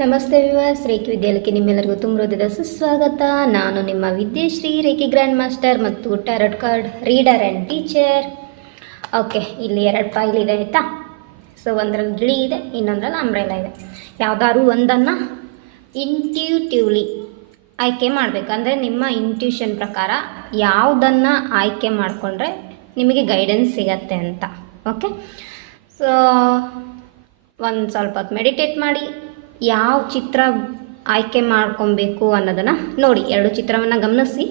ನಮಸ್ತೆ ವಿವಾಸ್, ರೇಖಿ ವಿದ್ಯಾಲಯಕ್ಕೆ ನಿಮ್ಮೆಲ್ಲರಿಗೂ ತುಂಬ ಹೃದಯದ ಸುಸ್ವಾಗತ. ನಾನು ನಿಮ್ಮ ವಿದ್ಯಶ್ರೀ, ರೇಖಿ ಗ್ರ್ಯಾಂಡ್ ಮಾಸ್ಟರ್ ಮತ್ತು tarot card reader and teacher. Okay, ಇಲ್ಲಿ 2 ಫೈಲ್ ಇದೆ ಆಯಿತಾ. ಸೊ ಒಂದರಲ್ಲಿ ಗಿಳಿ ಇದೆ, ಇನ್ನೊಂದರಲ್ಲಿ ಅಂಬ್ರೆಲಾ ಇದೆ. ಯಾವುದಾದ್ರು ಒಂದನ್ನು ಇಂಟ್ಯೂಟಿವ್ಲಿ ಆಯ್ಕೆ ಮಾಡಬೇಕು. ಅಂದರೆ ನಿಮ್ಮ ಇಂಟ್ಯೂಷನ್ ಪ್ರಕಾರ ಯಾವುದನ್ನು ಆಯ್ಕೆ ಮಾಡಿಕೊಂಡ್ರೆ ನಿಮಗೆ ಗೈಡೆನ್ಸ್ ಸಿಗತ್ತೆ ಅಂತ. ಓಕೆ, ಸೊ ಒಂದು ಸ್ವಲ್ಪ ಹೊತ್ತು ಮೆಡಿಟೇಟ್ ಮಾಡಿ ಯಾವ ಚಿತ್ರ ಆಯ್ಕೆ ಮಾಡ್ಕೊಬೇಕು ಅನ್ನೋದನ್ನು ನೋಡಿ. 2 ಚಿತ್ರವನ್ನು ಗಮನಿಸಿ.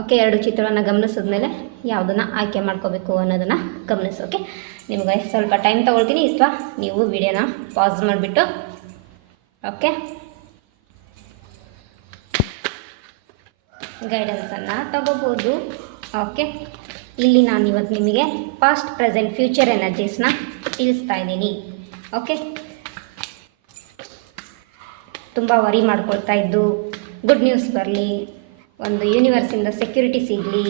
ಓಕೆ, 2 ಚಿತ್ರವನ್ನು ಗಮನಿಸಿದ್ಮೇಲೆ ಯಾವುದನ್ನು ಆಯ್ಕೆ ಮಾಡ್ಕೋಬೇಕು ಅನ್ನೋದನ್ನು ಗಮನಿಸಿ. ಓಕೆ, ನಿಮಗೆ ಸ್ವಲ್ಪ ಟೈಮ್ ತೊಗೊಳ್ತೀನಿ, ಅಥವಾ ನೀವು ವಿಡಿಯೋನ ಪಾಸ್ ಮಾಡಿಬಿಟ್ಟು ಓಕೆ ಗೈಡೆನ್ಸನ್ನು ತಗೋಬೋದು. ಓಕೆ, ಇಲ್ಲಿ ನಾನು ಇವತ್ತು ನಿಮಗೆ ಪಾಸ್ಟ್, ಪ್ರೆಸೆಂಟ್, ಫ್ಯೂಚರ್ ಎನರ್ಜೀಸ್ನ ತಿಳಿಸ್ತಾ ಇದ್ದೀನಿ. ಓಕೆ, ತುಂಬ ವರಿ ಮಾಡ್ಕೊಳ್ತಾ ಇದ್ದು ಗುಡ್ ನ್ಯೂಸ್ ಬರಲಿ, ಒಂದು ಯೂನಿವರ್ಸಿಂದ ಸೆಕ್ಯೂರಿಟಿ ಸಿಗಲಿ,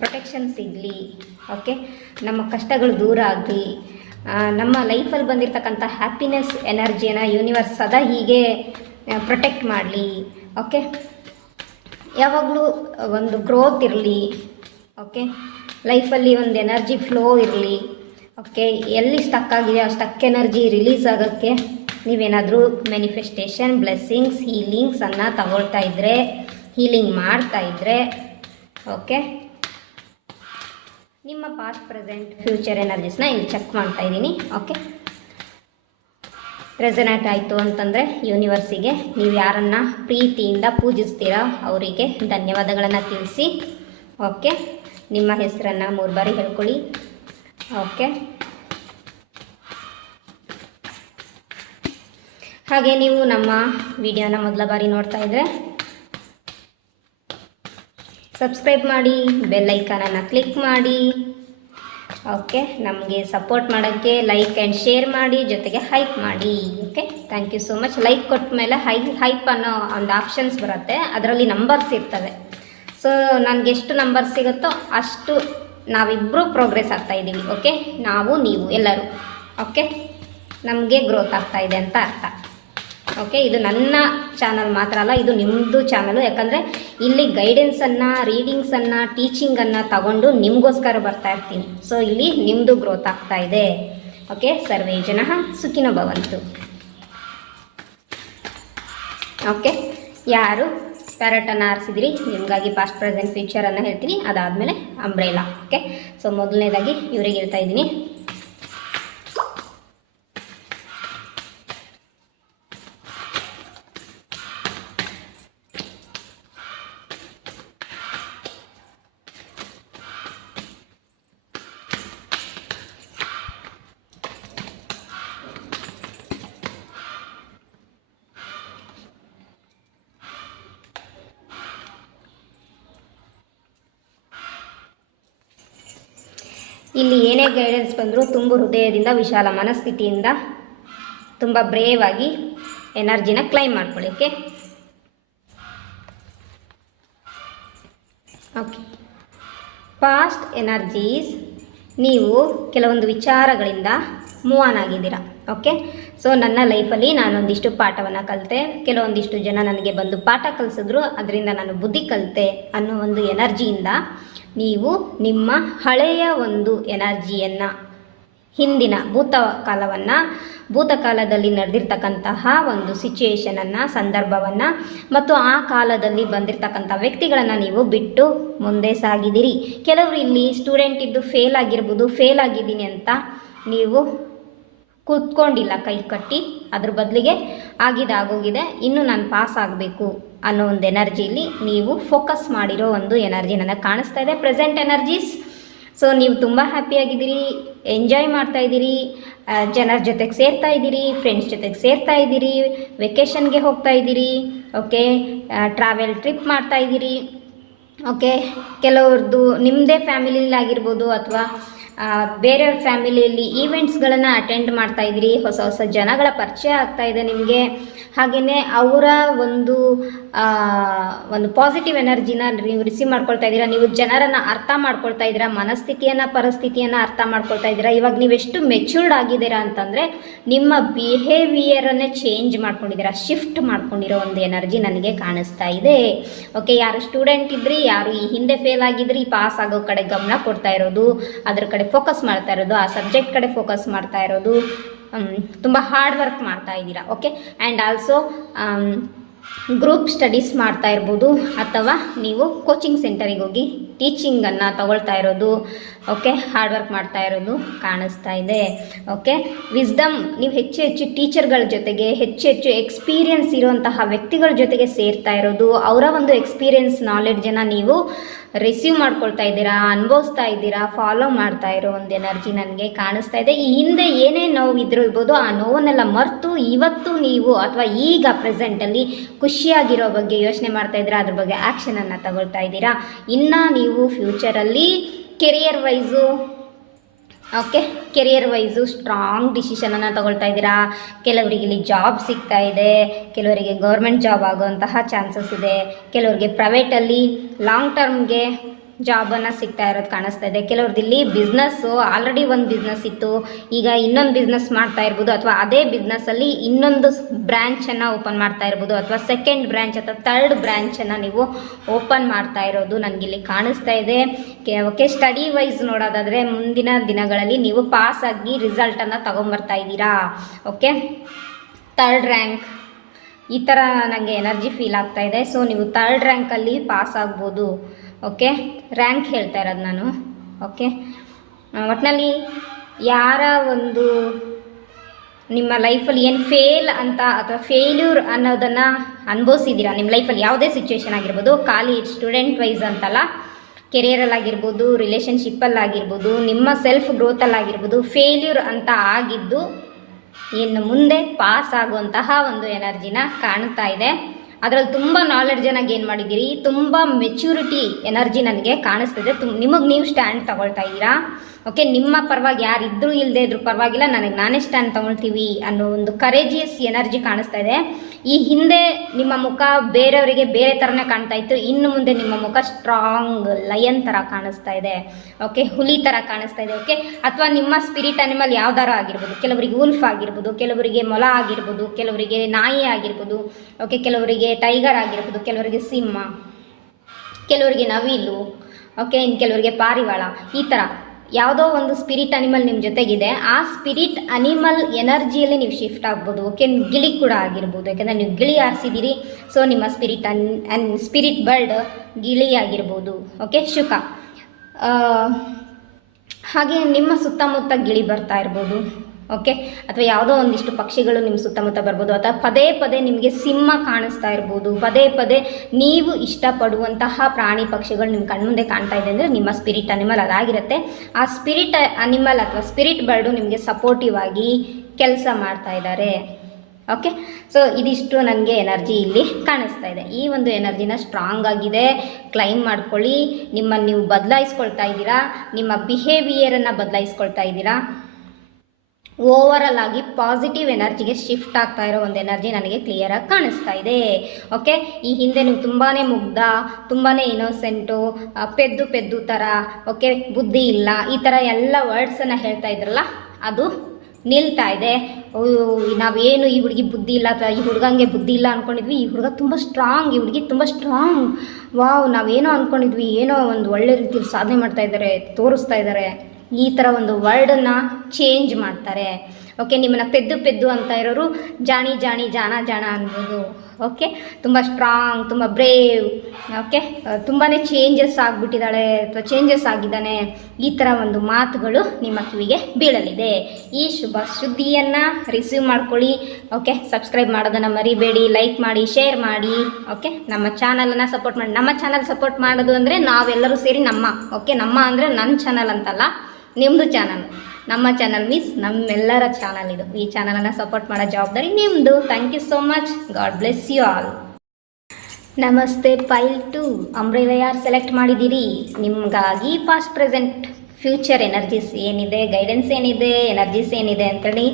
ಪ್ರೊಟೆಕ್ಷನ್ ಸಿಗಲಿ. ಓಕೆ, ನಮ್ಮ ಕಷ್ಟಗಳು ದೂರ ಆಗಲಿ, ನಮ್ಮ ಲೈಫಲ್ಲಿ ಬಂದಿರತಕ್ಕಂಥ ಹ್ಯಾಪಿನೆಸ್ ಎನರ್ಜಿಯನ್ನು ಯೂನಿವರ್ಸ್ ಸದಾ ಹೀಗೆ ಪ್ರೊಟೆಕ್ಟ್ ಮಾಡಲಿ. ಓಕೆ, ಯಾವಾಗಲೂ ಒಂದು ಗ್ರೋತ್ ಇರಲಿ. ಓಕೆ, ಲೈಫಲ್ಲಿ ಒಂದು ಎನರ್ಜಿ ಫ್ಲೋ ಇರಲಿ. ಓಕೆ, ಎಲ್ಲಿ ಸ್ಟಕ್ ಆಗಿದೆ ಆ ಸ್ಟಕ್ ಎನರ್ಜಿ ರಿಲೀಸ್ ಆಗೋಕ್ಕೆ ನೀವೇನಾದರೂ ಮ್ಯಾನಿಫೆಸ್ಟೇಷನ್, ಬ್ಲೆಸ್ಸಿಂಗ್ಸ್, ಹೀಲಿಂಗ್ಸನ್ನು ತಗೊಳ್ತಾ ಇದ್ದರೆ, ಹೀಲಿಂಗ್ ಮಾಡ್ತಾ ಇದ್ದರೆ, ಓಕೆ, ನಿಮ್ಮ ಪಾಸ್ಟ್, ಪ್ರೆಸೆಂಟ್, ಫ್ಯೂಚರ್ ಎನರ್ಜೀಸ್ನ ಇಲ್ಲಿ ಚೆಕ್ ಮಾಡ್ತಾ ಇದ್ದೀನಿ. ಓಕೆ, ರೆಸನೇಟ್ ಆಯಿತು ಅಂತಂದರೆ ಯೂನಿವರ್ಸಿಗೆ ನೀವು ಯಾರನ್ನು ಪ್ರೀತಿಯಿಂದ ಪೂಜಿಸ್ತೀರಾ ಅವರಿಗೆ ಧನ್ಯವಾದಗಳನ್ನು ತಿಳಿಸಿ. ಓಕೆ, ನಿಮ್ಮ ಹೆಸರನ್ನು 3 ಬಾರಿ ಹೇಳ್ಕೊಳ್ಳಿ. ಓಕೆ, ಹಾಗೆ ನೀವು ನಮ್ಮ ವಿಡಿಯೋನ ಮೊದಲ ಬಾರಿ ನೋಡ್ತಾ ಇದ್ದರೆ ಸಬ್ಸ್ಕ್ರೈಬ್ ಮಾಡಿ, ಬೆಲ್ ಐಕಾನನ್ನು ಕ್ಲಿಕ್ ಮಾಡಿ. ಓಕೆ, ನಮಗೆ ಸಪೋರ್ಟ್ ಮಾಡೋಕ್ಕೆ ಲೈಕ್ ಆ್ಯಂಡ್ ಶೇರ್ ಮಾಡಿ, ಜೊತೆಗೆ ಹೈಪ್ ಮಾಡಿ. Okay, thank you so much. Like ಕೊಟ್ಟ ಮೇಲೆ ಹೈಪ್ ಅನ್ನೋ ಒಂದು ಆಪ್ಷನ್ಸ್ ಬರುತ್ತೆ, ಅದರಲ್ಲಿ ನಂಬರ್ಸ್ ಇರ್ತವೆ. ಸೊ ನನಗೆಷ್ಟು ನಂಬರ್ಸ್ ಸಿಗುತ್ತೋ ಅಷ್ಟು ನಾವಿಬ್ಬರು ಪ್ರೋಗ್ರೆಸ್ ಆಗ್ತಾಯಿದ್ದೀವಿ. ಓಕೆ, ನಾವು ನೀವು ಎಲ್ಲರೂ. ಓಕೆ, ನಮಗೆ ಗ್ರೋತ್ ಆಗ್ತಾಯಿದೆ ಅಂತ ಅರ್ಥ. ಓಕೆ, ಇದು ನನ್ನ ಚಾನಲ್ ಮಾತ್ರ ಅಲ್ಲ, ಇದು ನಿಮ್ಮದು ಚಾನಲು. ಯಾಕಂದರೆ ಇಲ್ಲಿ ಗೈಡೆನ್ಸನ್ನು, ರೀಡಿಂಗ್ಸನ್ನು, ಟೀಚಿಂಗನ್ನು ತಗೊಂಡು ನಿಮಗೋಸ್ಕರ ಬರ್ತಾ ಇರ್ತೀನಿ. ಸೊ ಇಲ್ಲಿ ನಿಮ್ಮದು ಗ್ರೋತ್ ಆಗ್ತಾ ಇದೆ. ಓಕೆ, ಸರ್ವೇ ಜನಃ ಸುಖಿನೋ ಭವಂತು. ಓಕೆ, ಯಾರು ಪ್ಯಾರಟನ್ನು ಆರಿಸಿದ್ರಿ ನಿಮಗಾಗಿ ಪಾಸ್ಟ್, ಪ್ರೆಸೆಂಟ್, ಫ್ಯೂಚರನ್ನು ಹೇಳ್ತೀನಿ. ಅದಾದಮೇಲೆ ಅಂಬ್ರೆಲಾ. ಓಕೆ, ಸೊ ಮೊದಲನೇದಾಗಿ ಇವರಿಗೆ ಹೇಳ್ತಾ ಇದ್ದೀನಿ. ಇಲ್ಲಿ ಏನೇ ಗೈಡೆನ್ಸ್ ಬಂದರೂ ತುಂಬ ಹೃದಯದಿಂದ, ವಿಶಾಲ ಮನಸ್ಥಿತಿಯಿಂದ, ತುಂಬ ಬ್ರೇವ್ ಆಗಿ ಎನರ್ಜಿನ ಕ್ಲೈಮ್ ಮಾಡ್ಕೊಳ್ಳಿ. ಓಕೆ, ಓಕೆ, ಪಾಸ್ಟ್ ಎನರ್ಜೀಸ್, ನೀವು ಕೆಲವೊಂದು ವಿಚಾರಗಳಿಂದ ಮೂವ್ ಆನ್ ಆಗಿದ್ದೀರಾ. ಓಕೆ, ಸೊ ನನ್ನ ಲೈಫಲ್ಲಿ ನಾನೊಂದಿಷ್ಟು ಪಾಠವನ್ನು ಕಲಿತೆ, ಕೆಲವೊಂದಿಷ್ಟು ಜನ ನನಗೆ ಬಂದು ಪಾಠ ಕಲಿಸಿದ್ರು, ಅದರಿಂದ ನಾನು ಬುದ್ಧಿ ಕಲಿತೆ ಅನ್ನೋ ಒಂದು ಎನರ್ಜಿಯಿಂದ ನೀವು ನಿಮ್ಮ ಹಳೆಯ ಒಂದು ಎನರ್ಜಿಯನ್ನು, ಹಿಂದಿನ ಭೂತಕಾಲದಲ್ಲಿ ನಡೆದಿರ್ತಕ್ಕಂತಹ ಒಂದು ಸಿಚುಯೇಷನನ್ನು, ಸಂದರ್ಭವನ್ನು ಮತ್ತು ಆ ಕಾಲದಲ್ಲಿ ಬಂದಿರತಕ್ಕಂಥ ವ್ಯಕ್ತಿಗಳನ್ನು ನೀವು ಬಿಟ್ಟು ಮುಂದೆ ಸಾಗಿದ್ದೀರಿ. ಕೆಲವರು ಇಲ್ಲಿ ಸ್ಟೂಡೆಂಟ್ ಇದ್ದು ಫೇಲ್ ಆಗಿರ್ಬೋದು, ಫೇಲ್ ಆಗಿದ್ದೀನಿ ಅಂತ ನೀವು ಕೂತ್ಕೊಂಡಿಲ್ಲ ಕೈ ಕಟ್ಟಿ, ಅದ್ರ ಬದಲಿಗೆ ಆಗೋಗಿದೆ, ಇನ್ನು ನಾನು ಪಾಸ್ ಆಗಬೇಕು ಅನ್ನೋ ಒಂದು ಎನರ್ಜಿಲಿ ನೀವು ಫೋಕಸ್ ಮಾಡಿರೋ ಒಂದು ಎನರ್ಜಿ ನನಗೆ ಕಾಣಿಸ್ತಾ ಇದೆ. Present energies. ಸೊ ನೀವು ತುಂಬ ಹ್ಯಾಪಿಯಾಗಿದ್ದೀರಿ, ಎಂಜಾಯ್ ಮಾಡ್ತಾಯಿದ್ದೀರಿ, ಜನರ ಜೊತೆಗೆ ಸೇರ್ತಾ ಇದ್ದೀರಿ, ಫ್ರೆಂಡ್ಸ್ ಜೊತೆಗೆ ಸೇರ್ತಾ ಇದ್ದೀರಿ, ವೆಕೇಷನ್ಗೆ ಹೋಗ್ತಾ ಇದ್ದೀರಿ. ಓಕೆ, ಟ್ರಾವೆಲ್ ಟ್ರಿಪ್ ಮಾಡ್ತಾಯಿದ್ದೀರಿ. ಓಕೆ, ಕೆಲವ್ರದ್ದು ನಿಮ್ಮದೇ ಫ್ಯಾಮಿಲಿಲಾಗಿರ್ಬೋದು, ಅಥವಾ ಬೇರೆಯವ್ರ ಫ್ಯಾಮಿಲಿಯಲ್ಲಿ ಈವೆಂಟ್ಸ್ಗಳನ್ನು ಅಟೆಂಡ್ ಮಾಡ್ತಾ ಇದ್ದೀರಿ, ಹೊಸ ಹೊಸ ಜನಗಳ ಪರಿಚಯ ಆಗ್ತಾ ಇದೆ ನಿಮಗೆ. ಹಾಗೆಯೇ ಅವರ ಒಂದು ಪಾಸಿಟಿವ್ ಎನರ್ಜಿನ ನೀವು ರಿಸೀವ್ ಮಾಡ್ಕೊಳ್ತಾ ಇದ್ದೀರಾ. ನೀವು ಜನರನ್ನು ಅರ್ಥ ಮಾಡ್ಕೊಳ್ತಾ ಇದ್ದೀರಾ, ಮನಸ್ಥಿತಿಯನ್ನು ಪರಿಸ್ಥಿತಿಯನ್ನು ಅರ್ಥ ಮಾಡ್ಕೊಳ್ತಾ ಇದ್ದೀರಾ. ಇವಾಗ ನೀವೆಷ್ಟು ಮೆಚ್ಯೂರ್ಡ್ ಆಗಿದ್ದೀರಾ ಅಂತಂದರೆ ನಿಮ್ಮ ಬಿಹೇವಿಯರನ್ನೇ ಚೇಂಜ್ ಮಾಡ್ಕೊಂಡಿದ್ದೀರಾ, ಶಿಫ್ಟ್ ಮಾಡ್ಕೊಂಡಿರೋ ಒಂದು ಎನರ್ಜಿ ನನಗೆ ಕಾಣಿಸ್ತಾ ಇದೆ. ಓಕೆ, ಯಾರು ಸ್ಟೂಡೆಂಟ್ ಇದ್ರಿ, ಯಾರು ಈ ಹಿಂದೆ ಫೇಲ್ ಆಗಿದ್ರಿ, ಪಾಸ್ ಆಗೋ ಕಡೆ ಗಮನ ಕೊಡ್ತಾ ಇರೋದು, ಅದ್ರ ಕಡೆ ಫೋಕಸ್ ಮಾಡ್ತಾ ಇರೋದು, ಆ ಸಬ್ಜೆಕ್ಟ್ ಕಡೆ ಫೋಕಸ್ ಮಾಡ್ತಾ ಇರೋದು, ತುಂಬ ಹಾರ್ಡ್ ವರ್ಕ್ ಮಾಡ್ತಾ ಇದ್ದೀರಾ. Okay, and also group studies ಮಾಡ್ತಾ ಇರ್ಬೋದು, ಅಥವಾ ನೀವು ಕೋಚಿಂಗ್ ಸೆಂಟರಿಗೆ ಹೋಗಿ ಟೀಚಿಂಗನ್ನು ತಗೊಳ್ತಾ ಇರೋದು. ಓಕೆ, ಹಾರ್ಡ್ ವರ್ಕ್ ಮಾಡ್ತಾ ಇರೋದು ಕಾಣಿಸ್ತಾ ಇದೆ. ಓಕೆ, ವಿಸ್ಡಮ್, ನೀವು ಹೆಚ್ಚು ಹೆಚ್ಚು ಟೀಚರ್ಗಳ ಜೊತೆಗೆ, ಹೆಚ್ಚು ಹೆಚ್ಚು ಎಕ್ಸ್ಪೀರಿಯನ್ಸ್ ಇರುವಂತಹ ವ್ಯಕ್ತಿಗಳ ಜೊತೆಗೆ ಸೇರ್ತಾ ಇರೋದು, ಅವರ ಒಂದು ಎಕ್ಸ್ಪೀರಿಯನ್ಸ್ ನಾಲೆಡ್ಜನ್ನು ನೀವು ರಿಸೀವ್ ಮಾಡ್ಕೊಳ್ತಾ ಇದ್ದೀರಾ, ಅನುಭವಿಸ್ತಾ ಇದ್ದೀರಾ, ಫಾಲೋ ಮಾಡ್ತಾ ಇರೋ ಒಂದು ಎನರ್ಜಿ ನನಗೆ ಕಾಣಿಸ್ತಾ ಇದೆ. ಈ ಹಿಂದೆ ಏನೇ ನೋವು ಇದ್ದಿರ್ಬೋದು, ಆ ನೋವನ್ನೆಲ್ಲ ಮರೆತು ಇವತ್ತು ನೀವು ಅಥವಾ ಈಗ ಪ್ರೆಸೆಂಟಲ್ಲಿ ಖುಷಿಯಾಗಿರೋ ಬಗ್ಗೆ ಯೋಚನೆ ಮಾಡ್ತಾ ಇದ್ದೀರಾ, ಅದ್ರ ಬಗ್ಗೆ ಆ್ಯಕ್ಷನನ್ನು ತಗೊಳ್ತಾ ಇದ್ದೀರಾ. ಇನ್ನು ನೀವು ಫ್ಯೂಚರಲ್ಲಿ ಕೆರಿಯರ್ ವೈಸು ಸ್ಟ್ರಾಂಗ್ ಡಿಸಿಷನನ್ನು ತಗೊಳ್ತಾ ಇದ್ದೀರಾ. ಕೆಲವರಿಗೆ ಇಲ್ಲಿ ಜಾಬ್ ಸಿಗ್ತಾ ಇದೆ, ಕೆಲವರಿಗೆ ಗೌರ್ಮೆಂಟ್ ಜಾಬ್ ಆಗುವಂತಹ ಚಾನ್ಸಸ್ ಇದೆ, ಕೆಲವರಿಗೆ ಪ್ರೈವೇಟಲ್ಲಿ ಲಾಂಗ್ ಟರ್ಮ್ಗೆ ಜಾಬನ್ನು ಸಿಗ್ತಾ ಇರೋದು ಕಾಣಿಸ್ತಾ ಇದೆ. ಕೆಲವ್ರದ್ದು ಬಿಸ್ನೆಸ್ಸು ಆಲ್ರೆಡಿ ಒಂದು ಬಿಸ್ನೆಸ್ ಇತ್ತು, ಈಗ ಇನ್ನೊಂದು ಬಿಸ್ನೆಸ್ ಮಾಡ್ತಾ ಇರ್ಬೋದು, ಅಥವಾ ಅದೇ ಬಿಸ್ನೆಸ್ಸಲ್ಲಿ ಇನ್ನೊಂದು ಬ್ರ್ಯಾಂಚನ್ನು ಓಪನ್ ಮಾಡ್ತಾ ಇರ್ಬೋದು, ಅಥವಾ ಸೆಕೆಂಡ್ ಬ್ರ್ಯಾಂಚ್ ಅಥವಾ ಥರ್ಡ್ ಬ್ರ್ಯಾಂಚನ್ನು ನೀವು ಓಪನ್ ಮಾಡ್ತಾ ಇರೋದು ನನಗಿಲ್ಲಿ ಕಾಣಿಸ್ತಾ ಇದೆ. ಓಕೆ, ಸ್ಟಡಿ ವೈಸ್ ನೋಡೋದಾದರೆ ಮುಂದಿನ ದಿನಗಳಲ್ಲಿ ನೀವು ಪಾಸ್ ಆಗಿ ರಿಸಲ್ಟನ್ನು ತಗೊಂಬರ್ತಾ ಇದ್ದೀರಾ. ಓಕೆ, ಥರ್ಡ್ ರ್ಯಾಂಕ್ ಈ ಥರ ನನಗೆ ಎನರ್ಜಿ ಫೀಲ್ ಆಗ್ತಾ ಇದೆ. ಸೊ ನೀವು ಥರ್ಡ್ ರ್ಯಾಂಕಲ್ಲಿ ಪಾಸ್ ಆಗ್ಬೋದು. ಓಕೆ, ರ್ಯಾಂಕ್ ಹೇಳ್ತಾ ಇರೋದು ನಾನು. ಓಕೆ, ಒಟ್ಟಿನಲ್ಲಿ ಯಾರ ಒಂದು ನಿಮ್ಮ ಲೈಫಲ್ಲಿ ಏನು ಫೇಲ್ ಅಂತ ಅಥವಾ ಫೇಲ್ಯೂರ್ ಅನ್ನೋದನ್ನು ಅನುಭವಿಸಿದ್ದೀರಾ ನಿಮ್ಮ ಲೈಫಲ್ಲಿ, ಯಾವುದೇ ಸಿಚುವೇಶನ್ ಆಗಿರ್ಬೋದು, ಖಾಲಿ ಸ್ಟೂಡೆಂಟ್ ವೈಸ್ ಅಂತಲ್ಲ, ಕೆರಿಯರಲ್ಲಾಗಿರ್ಬೋದು, ರಿಲೇಷನ್ಶಿಪ್ಪಲ್ಲಾಗಿರ್ಬೋದು, ನಿಮ್ಮ ಸೆಲ್ಫ್ ಗ್ರೋತಲ್ಲಾಗಿರ್ಬೋದು, ಫೇಲ್ಯೂರ್ ಅಂತ ಆಗಿದ್ದು ಇನ್ನು ಮುಂದೆ ಪಾಸ್ ಆಗುವಂತಹ ಒಂದು ಎನರ್ಜಿನ ಕಾಣ್ತಾ ಇದೆ. ಅದರಲ್ಲಿ ತುಂಬ ನಾಲೆಡ್ಜನ್ನು ಗೇನ್ ಮಾಡಿದ್ದೀರಿ, ತುಂಬ ಮೆಚ್ಯೂರಿಟಿ ಎನರ್ಜಿ ನನಗೆ ಕಾಣಿಸ್ತಿದೆ. ನಿಮಗೆ ನೀವು ಸ್ಟ್ಯಾಂಡ್ ತಗೊಳ್ತಾ ಇದ್ದೀರಾ. ಓಕೆ, ನಿಮ್ಮ ಪರವಾಗಿ ಯಾರಿದ್ದರೂ ಇಲ್ಲದೆ ಇದ್ರೂ ಪರವಾಗಿಲ್ಲ, ನನಗೆ ನಾನೇ ಸ್ಟ್ಯಾಂಡ್ ತಗೊಳ್ತೀವಿ ಅನ್ನೋ ಒಂದು ಕರೇಜಿಯಸ್ ಎನರ್ಜಿ ಕಾಣಿಸ್ತಾ ಇದೆ. ಈ ಹಿಂದೆ ನಿಮ್ಮ ಮುಖ ಬೇರೆಯವರಿಗೆ ಬೇರೆ ಥರನೇ ಕಾಣ್ತಾ ಇತ್ತು, ಇನ್ನು ಮುಂದೆ ನಿಮ್ಮ ಮುಖ ಸ್ಟ್ರಾಂಗ್ ಲಯನ್ ಥರ ಕಾಣಿಸ್ತಾ ಇದೆ. ಓಕೆ, ಹುಲಿ ಥರ ಕಾಣಿಸ್ತಾ ಇದೆ. ಓಕೆ, ಅಥವಾ ನಿಮ್ಮ ಸ್ಪಿರಿಟ್ ಅನಿಮಲ್ ಯಾವ್ದಾರ ಆಗಿರ್ಬೋದು, ಕೆಲವರಿಗೆ ಉಲ್ಫ್ ಆಗಿರ್ಬೋದು, ಕೆಲವರಿಗೆ ಮೊಲ ಆಗಿರ್ಬೋದು, ಕೆಲವರಿಗೆ ನಾಯಿ ಆಗಿರ್ಬೋದು, ಓಕೆ, ಕೆಲವರಿಗೆ ಟೈಗರ್ ಆಗಿರ್ಬೋದು, ಕೆಲವರಿಗೆ ಸಿಂಹ, ಕೆಲವರಿಗೆ ನವಿಲು, ಓಕೆ, ಇನ್ನು ಕೆಲವರಿಗೆ ಪಾರಿವಾಳ, ಈ ಥರ ಯಾವುದೋ ಒಂದು ಸ್ಪಿರಿಟ್ ಅನಿಮಲ್ ನಿಮ್ಮ ಜೊತೆಗಿದೆ. ಆ ಸ್ಪಿರಿಟ್ ಅನಿಮಲ್ ಎನರ್ಜಿಯಲ್ಲಿ ನೀವು ಶಿಫ್ಟ್ ಆಗ್ಬೋದು. ಓಕೆ, ಗಿಳಿ ಕೂಡ ಆಗಿರ್ಬೋದು, ಯಾಕೆಂದರೆ ನೀವು ಗಿಳಿ ಆರಿಸಿದ್ದೀರಿ. ಸೊ ನಿಮ್ಮ ಸ್ಪಿರಿಟ್ ಬರ್ಡ್ ಗಿಳಿ ಆಗಿರ್ಬೋದು. ಓಕೆ, ಶುಕ. ಹಾಗೆ ನಿಮ್ಮ ಸುತ್ತಮುತ್ತ ಗಿಳಿ ಬರ್ತಾ ಇರ್ಬೋದು. ಓಕೆ, ಅಥವಾ ಯಾವುದೋ ಒಂದಿಷ್ಟು ಪಕ್ಷಿಗಳು ನಿಮ್ಮ ಸುತ್ತಮುತ್ತ ಬರ್ಬೋದು, ಅಥವಾ ಪದೇ ಪದೇ ನಿಮಗೆ ಸಿಂಹ ಕಾಣಿಸ್ತಾ ಇರ್ಬೋದು. ಪದೇ ಪದೇ ನೀವು ಇಷ್ಟಪಡುವಂತಹ ಪ್ರಾಣಿ ಪಕ್ಷಿಗಳು ನಿಮ್ಮ ಕಣ್ಮುಂದೆ ಕಾಣ್ತಾ ಇದೆ ಅಂದರೆ ನಿಮ್ಮ ಸ್ಪಿರಿಟ್ ಅನಿಮಲ್ ಅದಾಗಿರುತ್ತೆ. ಆ ಸ್ಪಿರಿಟ್ ಅನಿಮಲ್ ಅಥವಾ ಸ್ಪಿರಿಟ್ ಬರ್ಡು ನಿಮಗೆ ಸಪೋರ್ಟಿವ್ ಆಗಿ ಕೆಲಸ ಮಾಡ್ತಾ ಇದ್ದಾರೆ. ಓಕೆ, ಸೊ ಇದಿಷ್ಟು ನನಗೆ ಎನರ್ಜಿ ಇಲ್ಲಿ ಕಾಣಿಸ್ತಾ ಇದೆ. ಈ ಒಂದು ಎನರ್ಜಿನ ಸ್ಟ್ರಾಂಗ್ ಆಗಿದೆ, ಕ್ಲೈಮ್ ಮಾಡ್ಕೊಳ್ಳಿ. ನಿಮ್ಮನ್ನು ನೀವು ಬದಲಾಯಿಸ್ಕೊಳ್ತಾ ಇದ್ದೀರಾ, ನಿಮ್ಮ ಬಿಹೇವಿಯರನ್ನು ಬದಲಾಯಿಸ್ಕೊಳ್ತಾ ಇದ್ದೀರಾ. ಓವರಲ್ ಆಗಿ ಪಾಸಿಟಿವ್ ಎನರ್ಜಿಗೆ ಶಿಫ್ಟ್ ಆಗ್ತಾ ಇರೋ ಒಂದು ಎನರ್ಜಿ ನನಗೆ ಕ್ಲಿಯರಾಗಿ ಕಾಣಿಸ್ತಾ ಇದೆ. ಓಕೆ, ಈ ಹಿಂದೆ ನೀವು ತುಂಬಾ ಮುಗ್ಧ, ತುಂಬಾ ಇನ್ನೋಸೆಂಟು, ಪೆದ್ದು ಥರ, ಓಕೆ, ಬುದ್ಧಿ ಇಲ್ಲ, ಈ ಥರ ಎಲ್ಲ ವರ್ಡ್ಸನ್ನು ಹೇಳ್ತಾ ಇದ್ರಲ್ಲ, ಅದು ನಿಲ್ತಾ ಇದೆ. ನಾವೇನು ಈ ಹುಡುಗಿ ಬುದ್ಧಿ ಇಲ್ಲ ಅಥವಾ ಈ ಹುಡುಗಂಗೆ ಬುದ್ಧಿ ಇಲ್ಲ ಅಂದ್ಕೊಂಡಿದ್ವಿ, ಈ ಹುಡುಗ ತುಂಬ ಸ್ಟ್ರಾಂಗ್, ಈ ಹುಡುಗಿ ತುಂಬ ಸ್ಟ್ರಾಂಗ್, ವಾವ್, ನಾವೇನೋ ಅಂದ್ಕೊಂಡಿದ್ವಿ, ಏನೋ ಒಂದು ಒಳ್ಳೆ ರೀತಿಯಲ್ಲಿ ಸಾಧನೆ ಮಾಡ್ತಾ ಇದ್ದಾರೆ, ತೋರಿಸ್ತಾ ಇದ್ದಾರೆ, ಈ ಥರ ಒಂದು ವರ್ಡನ್ನು ಚೇಂಜ್ ಮಾಡ್ತಾರೆ. ಓಕೆ, ನಿಮ್ಮನ್ನು ಪೆದ್ದು ಅಂತ ಇರೋರು ಜಾಣ ಅನ್ಬೋದು. ಓಕೆ, ತುಂಬ ಸ್ಟ್ರಾಂಗ್, ತುಂಬ ಬ್ರೇವ್, ಓಕೆ, ತುಂಬಾ ಚೇಂಜಸ್ ಆಗಿಬಿಟ್ಟಿದ್ದಾಳೆ ಅಥವಾ ಚೇಂಜಸ್ ಆಗಿದ್ದಾನೆ, ಈ ಥರ ಒಂದು ಮಾತುಗಳು ನಿಮ್ಮ ಕಿವಿಗೆ ಬೀಳಲಿದೆ. ಈ ಶುಭ ಸುದ್ದಿಯನ್ನು ರಿಸೀವ್ ಮಾಡ್ಕೊಳ್ಳಿ. ಓಕೆ, ಸಬ್ಸ್ಕ್ರೈಬ್ ಮಾಡೋದನ್ನು ಮರಿಬೇಡಿ, ಲೈಕ್ ಮಾಡಿ, ಶೇರ್ ಮಾಡಿ. ಓಕೆ, ನಮ್ಮ ಚಾನಲನ್ನು ಸಪೋರ್ಟ್ ಮಾಡಿ. ನಮ್ಮ ಚಾನಲ್ ಸಪೋರ್ಟ್ ಮಾಡೋದು ಅಂದರೆ ನಾವೆಲ್ಲರೂ ಸೇರಿ ಓಕೆ, ನಮ್ಮ ಅಂದರೆ ನನ್ನ ಚಾನಲ್ ಅಂತಲ್ಲ, ನಿಮ್ಮದು ಚಾನಲ್. ನಮ್ಮ ಚಾನಲ್ ಮೀನ್ಸ್ ನಮ್ಮೆಲ್ಲರ ಚಾನಲ್ ಇದು. ಈ ಚಾನಲನ್ನು ಸಪೋರ್ಟ್ ಮಾಡೋ ಜವಾಬ್ದಾರಿ ನಿಮ್ಮದು. Thank you so much. God bless you all. ನಮಸ್ತೆ. ಫೈಲ್ 2 ಅಂಬ್ರೆಲಾ ಯಾರು ಸೆಲೆಕ್ಟ್ ಮಾಡಿದ್ದೀರಿ, ನಿಮಗಾಗಿ ಪಾಸ್ಟ್ ಪ್ರೆಸೆಂಟ್ ಫ್ಯೂಚರ್ ಎನರ್ಜೀಸ್ ಏನಿದೆ, ಗೈಡೆನ್ಸ್ ಏನಿದೆ, ಎನರ್ಜೀಸ್ ಏನಿದೆ ಅಂತೇಳಿ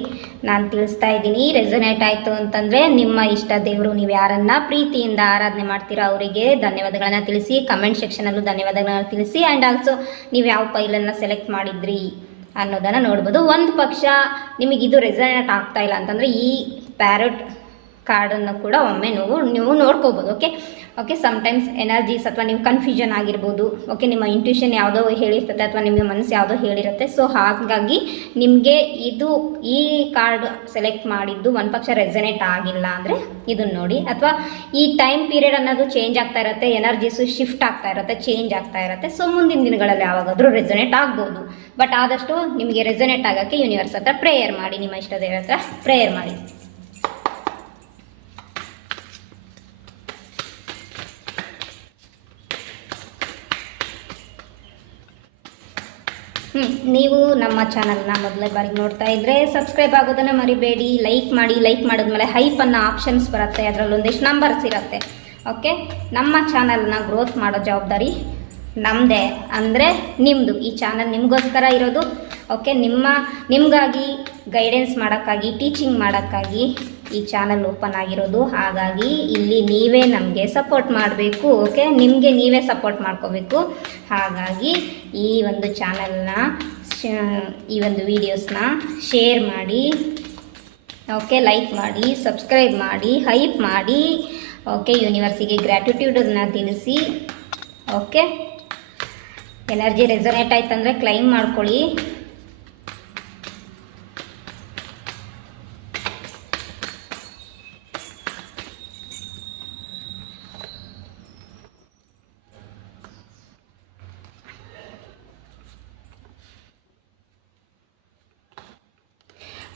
ನಾನು ತಿಳಿಸ್ತಾ ಇದ್ದೀನಿ. ರೆಸೊನೇಟ್ ಆಯಿತು ಅಂತಂದರೆ ನಿಮ್ಮ ಇಷ್ಟ ದೇವರು, ನೀವು ಯಾರನ್ನು ಪ್ರೀತಿಯಿಂದ ಆರಾಧನೆ ಮಾಡ್ತೀರಾ ಅವರಿಗೆ ಧನ್ಯವಾದಗಳನ್ನು ತಿಳಿಸಿ, ಕಮೆಂಟ್ ಸೆಕ್ಷನಲ್ಲೂ ಧನ್ಯವಾದಗಳನ್ನು ತಿಳಿಸಿ. ಆ್ಯಂಡ್ ಆಲ್ಸೋ ನೀವು ಯಾವ ಫೈಲನ್ನು ಸೆಲೆಕ್ಟ್ ಮಾಡಿದ್ರಿ ಅನ್ನೋದನ್ನು ನೋಡ್ಬೋದು. ಒಂದು ಪಕ್ಷ ನಿಮಗಿದು ರೆಸೊನೇಟ್ ಆಗ್ತಾ ಇಲ್ಲ ಅಂತಂದರೆ ಈ ಪ್ಯಾರಟ್ ಕಾರ್ಡನ್ನು ಕೂಡ ಒಮ್ಮೆ ನೀವು ನೋಡ್ಕೋಬೋದು. ಓಕೆ ಸಮ್ಟೈಮ್ಸ್ ಎನರ್ಜೀಸ್ ಅಥವಾ ನೀವು ಕನ್ಫ್ಯೂಷನ್ ಆಗಿರ್ಬೋದು. ಓಕೆ, ನಿಮ್ಮ ಇಂಟ್ಯೂಷನ್ ಯಾವುದೋ ಹೇಳಿರ್ತದೆ ಅಥವಾ ನಿಮ್ಮ ಮನಸ್ಸು ಯಾವುದೋ ಹೇಳಿರುತ್ತೆ. ಸೊ ಹಾಗಾಗಿ ನಿಮಗೆ ಈ ಕಾರ್ಡ್ ಸೆಲೆಕ್ಟ್ ಮಾಡಿದ್ದು ಒಂದು ಪಕ್ಷ ರೆಸನೇಟ್ ಆಗಿಲ್ಲ ಅಂದರೆ ಇದನ್ನು ನೋಡಿ. ಅಥವಾ ಈ ಟೈಮ್ ಪೀರಿಯಡ್ ಅನ್ನೋದು ಚೇಂಜ್ ಆಗ್ತಾ ಇರುತ್ತೆ, ಎನರ್ಜೀಸು ಶಿಫ್ಟ್ ಆಗ್ತಾ ಇರುತ್ತೆ, ಚೇಂಜ್ ಆಗ್ತಾ ಇರುತ್ತೆ. ಸೊ ಮುಂದಿನ ದಿನಗಳಲ್ಲಿ ಯಾವಾಗಾದರೂ ರೆಸನೇಟ್ ಆಗ್ಬೋದು. ಬಟ್ ಆದಷ್ಟು ನಿಮಗೆ ರೆಸನೇಟ್ ಆಗೋಕ್ಕೆ ಯೂನಿವರ್ಸ್ ಹತ್ರ ಪ್ರೇಯರ್ ಮಾಡಿ, ನಿಮ್ಮ ಇಷ್ಟ ದೇವರ ಹತ್ರ ಪ್ರೇಯರ್ ಮಾಡಿ. ನೀವು ನಮ್ಮ ಚಾನಲ್ನ ಮೊದಲೇ ಬಾರಿಗೆ ನೋಡ್ತಾ ಇದ್ದರೆ ಸಬ್ಸ್ಕ್ರೈಬ್ ಆಗೋದನ್ನು ಮರಿಬೇಡಿ. ಲೈಕ್ ಮಾಡಿ. ಲೈಕ್ ಮಾಡಿದ್ಮೇಲೆ ಹೈಪ್ ಅನ್ನೋ ಆಪ್ಷನ್ಸ್ ಬರುತ್ತೆ, ಅದರಲ್ಲಿ ಒಂದಿಷ್ಟು ನಂಬರ್ಸ್ ಇರುತ್ತೆ. ಓಕೆ, ನಮ್ಮ ಚಾನಲ್ನ ಗ್ರೋತ್ ಮಾಡೋ ಜವಾಬ್ದಾರಿ ನಮ್ಮದೇ, ಅಂದರೆ ನಿಮ್ಮದು. ಈ ಚಾನಲ್ ನಿಮಗೋಸ್ಕರ ಇರೋದು. ಓಕೆ, ನಿಮಗಾಗಿ ಗೈಡೆನ್ಸ್ ಮಾಡೋಕ್ಕಾಗಿ, ಟೀಚಿಂಗ್ ಮಾಡೋಕ್ಕಾಗಿ ಈ ಚಾನಲ್ ಓಪನ್ ಆಗಿರೋದು. ಹಾಗಾಗಿ ಇಲ್ಲಿ ನೀವೇ ನಮಗೆ ಸಪೋರ್ಟ್ ಮಾಡಬೇಕು. ಓಕೆ, ನಿಮಗೆ ನೀವೇ ಸಪೋರ್ಟ್ ಮಾಡ್ಕೋಬೇಕು. ಹಾಗಾಗಿ ಈ ಒಂದು ಚಾನಲ್ನ, ಈ ಒಂದು ವೀಡಿಯೋಸ್ನ ಶೇರ್ ಮಾಡಿ. ಓಕೆ, ಲೈಕ್ ಮಾಡಿ, ಸಬ್ಸ್ಕ್ರೈಬ್ ಮಾಡಿ, ಹೈಪ್ ಮಾಡಿ. ಓಕೆ, ಯೂನಿವರ್ಸಿಗೆ ಗ್ರ್ಯಾಟಿಟ್ಯೂಡನ್ನು ತಿಳಿಸಿ. ಓಕೆ, ಎನರ್ಜಿ ರೆಸೊನೇಟ್ ಆಯ್ತಂದರೆ ಕ್ಲೈಮ್ ಮಾಡ್ಕೊಳ್ಳಿ.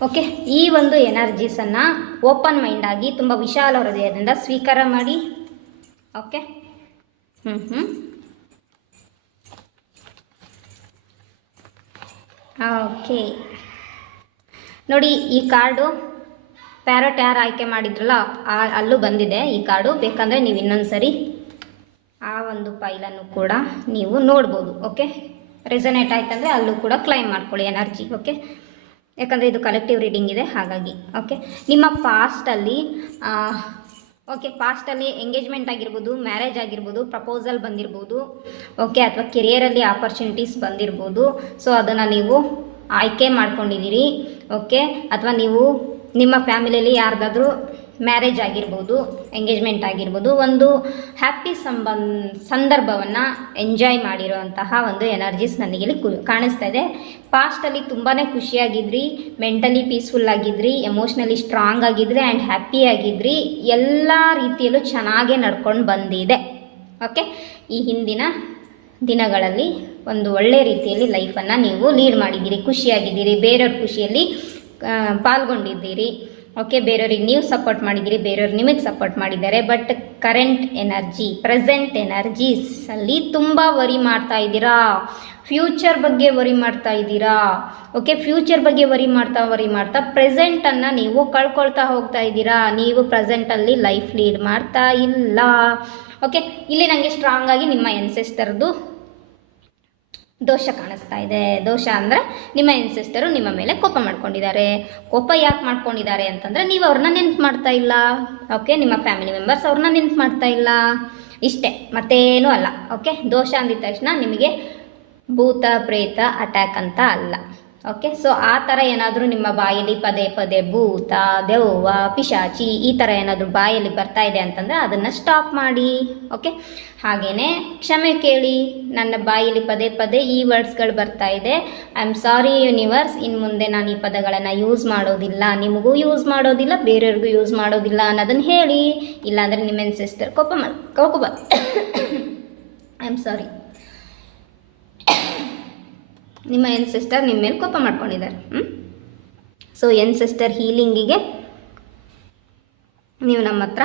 ಓಕೆ, ಈ ಒಂದು ಎನರ್ಜೀಸನ್ನು ಓಪನ್ ಮೈಂಡಾಗಿ ತುಂಬ ವಿಶಾಲ ಹೃದಯದಿಂದ ಸ್ವೀಕಾರ ಮಾಡಿ. ಓಕೆ, ಓಕೆ ನೋಡಿ, ಈ ಕಾರ್ಡು ಪ್ಯಾರಟ್ ಯಾರು ಆಯ್ಕೆ ಮಾಡಿದ್ರಲ್ಲ ಅಲ್ಲೂ ಬಂದಿದೆ ಈ ಕಾರ್ಡು. ಬೇಕಂದರೆ ನೀವು ಇನ್ನೊಂದು ಸರಿ ಆ ಒಂದು ಫೈಲನ್ನು ಕೂಡ ನೀವು ನೋಡ್ಬೋದು. ಓಕೆ, ರೆಸೊನೇಟ್ ಆಯ್ತಂದರೆ ಅಲ್ಲೂ ಕೂಡ ಕ್ಲೈಮ್ ಮಾಡ್ಕೊಳ್ಳಿ ಎನರ್ಜಿ. ಓಕೆ, ಯಾಕಂದರೆ ಇದು ಕಲೆಕ್ಟಿವ್ ರೀಡಿಂಗ್ ಇದೆ ಹಾಗಾಗಿ. ಓಕೆ, ನಿಮ್ಮ ಪಾಸ್ಟಲ್ಲಿ ಪಾಸ್ಟಲ್ಲಿ ಎಂಗೇಜ್ಮೆಂಟ್ ಆಗಿರ್ಬೋದು, ಮ್ಯಾರೇಜ್ ಆಗಿರ್ಬೋದು, ಪ್ರಪೋಸಲ್ ಬಂದಿರ್ಬೋದು. ಓಕೆ, ಅಥವಾ ಕೆರಿಯರಲ್ಲಿ ಆಪರ್ಚುನಿಟೀಸ್ ಬಂದಿರ್ಬೋದು. ಸೊ ಅದನ್ನು ನೀವು ಆಯ್ಕೆ ಮಾಡ್ಕೊಂಡಿದ್ದೀರಿ. ಓಕೆ, ಅಥವಾ ನೀವು ನಿಮ್ಮ ಫ್ಯಾಮಿಲಿಯಲ್ಲಿ ಯಾರ್ದಾದ್ರೂ ಮ್ಯಾರೇಜ್ ಆಗಿರ್ಬೋದು, ಎಂಗೇಜ್ಮೆಂಟ್ ಆಗಿರ್ಬೋದು, ಒಂದು ಹ್ಯಾಪಿ ಸಂದರ್ಭವನ್ನು ಎಂಜಾಯ್ ಮಾಡಿರೋಂತಹ ಒಂದು ಎನರ್ಜೀಸ್ ನನಗಿಲ್ಲಿ ಕಾಣಿಸ್ತಾ ಇದೆ. ಪಾಸ್ಟಲ್ಲಿ ತುಂಬಾ ಖುಷಿಯಾಗಿದ್ರಿ, ಮೆಂಟಲಿ ಪೀಸ್ಫುಲ್ ಆಗಿದ್ರಿ, ಎಮೋಷ್ನಲಿ ಸ್ಟ್ರಾಂಗ್ ಆಗಿದ್ರಿ ಆ್ಯಂಡ್ ಹ್ಯಾಪಿ ಆಗಿದ್ರಿ. ಎಲ್ಲ ರೀತಿಯಲ್ಲೂ ಚೆನ್ನಾಗೇ ನಡ್ಕೊಂಡು ಬಂದಿದೆ. ಓಕೆ, ಈ ಹಿಂದಿನ ದಿನಗಳಲ್ಲಿ ಒಂದು ಒಳ್ಳೆಯ ರೀತಿಯಲ್ಲಿ ಲೈಫನ್ನು ನೀವು ಲೀಡ್ ಮಾಡಿದ್ದೀರಿ, ಖುಷಿಯಾಗಿದ್ದೀರಿ, ಬೇರೆಯವ್ರ ಖುಷಿಯಲ್ಲಿ ಪಾಲ್ಗೊಂಡಿದ್ದೀರಿ. ಓಕೆ, ಬೇರೆಯವ್ರಿಗೆ ನೀವು ಸಪೋರ್ಟ್ ಮಾಡಿದ್ದೀರಿ, ಬೇರೆಯವ್ರು ನಿಮಗೆ ಸಪೋರ್ಟ್ ಮಾಡಿದ್ದಾರೆ. ಬಟ್ ಕರೆಂಟ್ ಎನರ್ಜಿ, ಪ್ರೆಸೆಂಟ್ ಎನರ್ಜೀಸಲ್ಲಿ ತುಂಬ ವರಿ ಮಾಡ್ತಾ ಇದ್ದೀರಾ, ಫ್ಯೂಚರ್ ಬಗ್ಗೆ ವರಿ ಮಾಡ್ತಾ ಇದ್ದೀರಾ. ಓಕೆ, ಫ್ಯೂಚರ್ ಬಗ್ಗೆ ವರಿ ಮಾಡ್ತಾ ಪ್ರೆಸೆಂಟನ್ನು ನೀವು ಕಳ್ಕೊಳ್ತಾ ಹೋಗ್ತಾ ಇದ್ದೀರಾ. ನೀವು ಪ್ರೆಸೆಂಟಲ್ಲಿ ಲೈಫ್ ಲೀಡ್ ಮಾಡ್ತಾ ಇಲ್ಲ. ಓಕೆ, ಇಲ್ಲಿ ನನಗೆ ಸ್ಟ್ರಾಂಗ್ ಆಗಿ ನಿಮ್ಮ ಎನ್ಸೆಸ್ಟರ್ದು ದೋಷ ಕಾಣಿಸ್ತಾ ಇದೆ. ದೋಷ ಅಂದರೆ ನಿಮ್ಮ ಎನ್ಸೆಸ್ಟರು ನಿಮ್ಮ ಮೇಲೆ ಕೋಪ ಮಾಡ್ಕೊಂಡಿದ್ದಾರೆ. ಕೋಪ ಯಾಕೆ ಮಾಡ್ಕೊಂಡಿದ್ದಾರೆ ಅಂತಂದರೆ ನೀವು ಅವ್ರನ್ನ ನೆನ್ಪು ಮಾಡ್ತಾ ಇಲ್ಲ. ಓಕೆ, ನಿಮ್ಮ ಫ್ಯಾಮಿಲಿ ಮೆಂಬರ್ಸ್ ಅವ್ರನ್ನ ನೆನ್ಪು ಮಾಡ್ತಾ ಇಲ್ಲ, ಇಷ್ಟೇ, ಮತ್ತೇನೂ ಅಲ್ಲ. ಓಕೆ, ದೋಷ ಅಂದಿದ ತಕ್ಷಣ ನಿಮಗೆ ಭೂತ ಪ್ರೇತ ಅಟ್ಯಾಕ್ ಅಂತ ಅಲ್ಲ. ಓಕೆ, ಸೊ ಆ ಥರ ಏನಾದರೂ ನಿಮ್ಮ ಬಾಯಲ್ಲಿ ಪದೇ ಪದೇ ಭೂತ, ದೆವ್ವ, ಪಿಶಾಚಿ ಈ ಥರ ಏನಾದರೂ ಬಾಯಲ್ಲಿ ಬರ್ತಾ ಇದೆ ಅಂತಂದರೆ ಅದನ್ನು ಸ್ಟಾಪ್ ಮಾಡಿ. ಓಕೆ, ಹಾಗೆಯೇ ಕ್ಷಮೆ ಕೇಳಿ. ನನ್ನ ಬಾಯಲ್ಲಿ ಪದೇ ಪದೇ ಈ ವರ್ಡ್ಸ್ಗಳು ಬರ್ತಾ ಇದೆ, ಐ ಆಮ್ ಸಾರಿ ಯೂನಿವರ್ಸ್, ಇನ್ನು ಮುಂದೆ ನಾನು ಈ ಪದಗಳನ್ನು ಯೂಸ್ ಮಾಡೋದಿಲ್ಲ, ನಿಮಗೂ ಯೂಸ್ ಮಾಡೋದಿಲ್ಲ, ಬೇರೆಯವ್ರಿಗೂ ಯೂಸ್ ಮಾಡೋದಿಲ್ಲ ಅನ್ನೋದನ್ನು ಹೇಳಿ. ಇಲ್ಲಾಂದರೆ ನಿಮ್ಮ ಸಿಸ್ಟರ್ ಕೋಪ ಐ ಆಮ್ ಸಾರಿ, ನಿಮ್ಮ ಸಿಸ್ಟರ್ ನಿಮ್ಮ ಮೇಲೆ ಕೋಪ ಮಾಡ್ಕೊಂಡಿದ್ದಾರೆ. ಸೊ ಸಿಸ್ಟರ್ ಹೀಲಿಂಗಿಗೆ ನೀವು ನಮ್ಮ ಹತ್ರ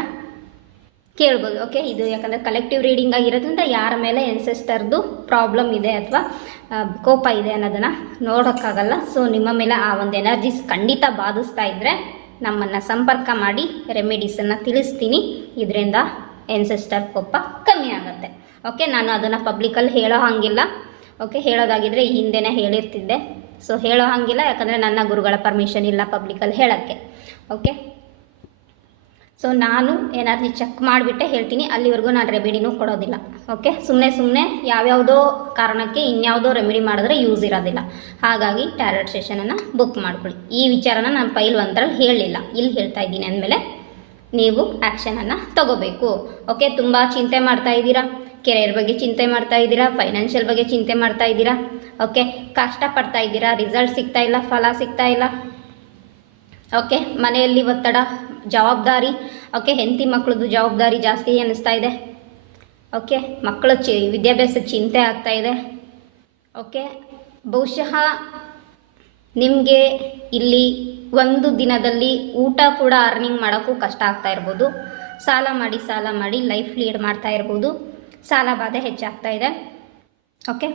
ಕೇಳ್ಬೋದು. ಓಕೆ, ಇದು ಯಾಕಂದರೆ ಕಲೆಕ್ಟಿವ್ ರೀಡಿಂಗ್ ಆಗಿರೋದ್ರಿಂದ ಯಾರ ಮೇಲೆ ಸಿಸ್ಟರ್ದು ಪ್ರಾಬ್ಲಮ್ ಇದೆ ಅಥವಾ ಕೋಪ ಇದೆ ಅನ್ನೋದನ್ನು ನೋಡೋಕ್ಕಾಗಲ್ಲ. ಸೊ ನಿಮ್ಮ ಮೇಲೆ ಆ ಒಂದು ಎನರ್ಜೀಸ್ ಖಂಡಿತ ಬಾಧಿಸ್ತಾ ಇದ್ದರೆ ನಮ್ಮನ್ನು ಸಂಪರ್ಕ ಮಾಡಿ ರೆಮಿಡೀಸನ್ನು ತಿಳಿಸ್ತೀನಿ. ಇದರಿಂದ ಸಿಸ್ಟರ್ ಕೋಪ ಕಮ್ಮಿ ಆಗುತ್ತೆ. ಓಕೆ, ನಾನು ಅದನ್ನು ಪಬ್ಲಿಕಲ್ಲಿ ಹೇಳೋ ಹಾಗಿಲ್ಲ. ಓಕೆ, ಹೇಳೋದಾಗಿದ್ದರೆ ಈ ಹಿಂದೆನೇ ಹೇಳಿರ್ತಿದ್ದೆ. ಸೊ ಹೇಳೋ ಹಾಗಿಲ್ಲ, ಯಾಕಂದರೆ ನನ್ನ ಗುರುಗಳ ಪರ್ಮಿಷನ್ ಇಲ್ಲ ಪಬ್ಲಿಕಲ್ಲಿ ಹೇಳೋಕ್ಕೆ. ಓಕೆ, ಸೊ ನಾನು ಎನರ್ಜಿ ಚೆಕ್ ಮಾಡಿಬಿಟ್ಟೆ ಹೇಳ್ತೀನಿ, ಅಲ್ಲಿವರೆಗೂ ನಾನು ರೆಮಿಡಿನೂ ಕೊಡೋದಿಲ್ಲ. ಓಕೆ, ಸುಮ್ಮನೆ ಯಾವ್ಯಾವುದೋ ಕಾರಣಕ್ಕೆ ಇನ್ಯಾವುದೋ ರೆಮಿಡಿ ಮಾಡಿದ್ರೆ ಯೂಸ್ ಇರೋದಿಲ್ಲ. ಹಾಗಾಗಿ ಟ್ಯಾರೋಟ್ ಸೆಷನನ್ನು ಬುಕ್ ಮಾಡ್ಕೊಳ್ಳಿ. ಈ ವಿಚಾರನ ನಾನು ಫೈಲ್ 1ರಲ್ಲಿ ಹೇಳಲಿಲ್ಲ, ಇಲ್ಲಿ ಹೇಳ್ತಾ ಇದ್ದೀನಿ. ಅಂದಮೇಲೆ ನೀವು ಆ್ಯಕ್ಷನನ್ನು ತಗೋಬೇಕು. ಓಕೆ, ತುಂಬ ಚಿಂತೆ ಮಾಡ್ತಾ ಇದ್ದೀರಾ, ಕೆರಿಯರ್ ಬಗ್ಗೆ ಚಿಂತೆ ಮಾಡ್ತಾ ಇದ್ದೀರಾ, ಫೈನಾನ್ಷಿಯಲ್ ಬಗ್ಗೆ ಚಿಂತೆ ಮಾಡ್ತಾ ಇದ್ದೀರಾ. ಓಕೆ, ಕಷ್ಟಪಡ್ತಾ ಇದ್ದೀರಾ, ರಿಸಲ್ಟ್ ಸಿಗ್ತಾ ಇಲ್ಲ, ಫಲ ಸಿಗ್ತಾ ಇಲ್ಲ. ಓಕೆ, ಮನೆಯಲ್ಲಿ ಒತ್ತಡ, ಜವಾಬ್ದಾರಿ. ಓಕೆ, ಹೆಂಡತಿ ಮಕ್ಕಳದ್ದು ಜವಾಬ್ದಾರಿ ಜಾಸ್ತಿ ಅನ್ನಿಸ್ತಾ ಇದೆ. ಓಕೆ, ಮಕ್ಕಳ ವಿದ್ಯಾಭ್ಯಾಸದ ಚಿಂತೆ ಆಗ್ತಾ ಇದೆ. ಓಕೆ, ಬಹುಶಃ ನಿಮಗೆ ಇಲ್ಲಿ ಒಂದು ದಿನದಲ್ಲಿ ಊಟ ಕೂಡ ಅರ್ನಿಂಗ್ ಮಾಡೋಕ್ಕೂ ಕಷ್ಟ ಆಗ್ತಾ ಇರ್ಬೋದು. ಸಾಲ ಮಾಡಿ ಲೈಫ್ ಲೀಡ್ ಮಾಡ್ತಾ ಇರ್ಬೋದು. ಸಾಲ ಬಾಧೆ ಹೆಚ್ಚಾಗ್ತಾ ಇದೆ. ಓಕೆ,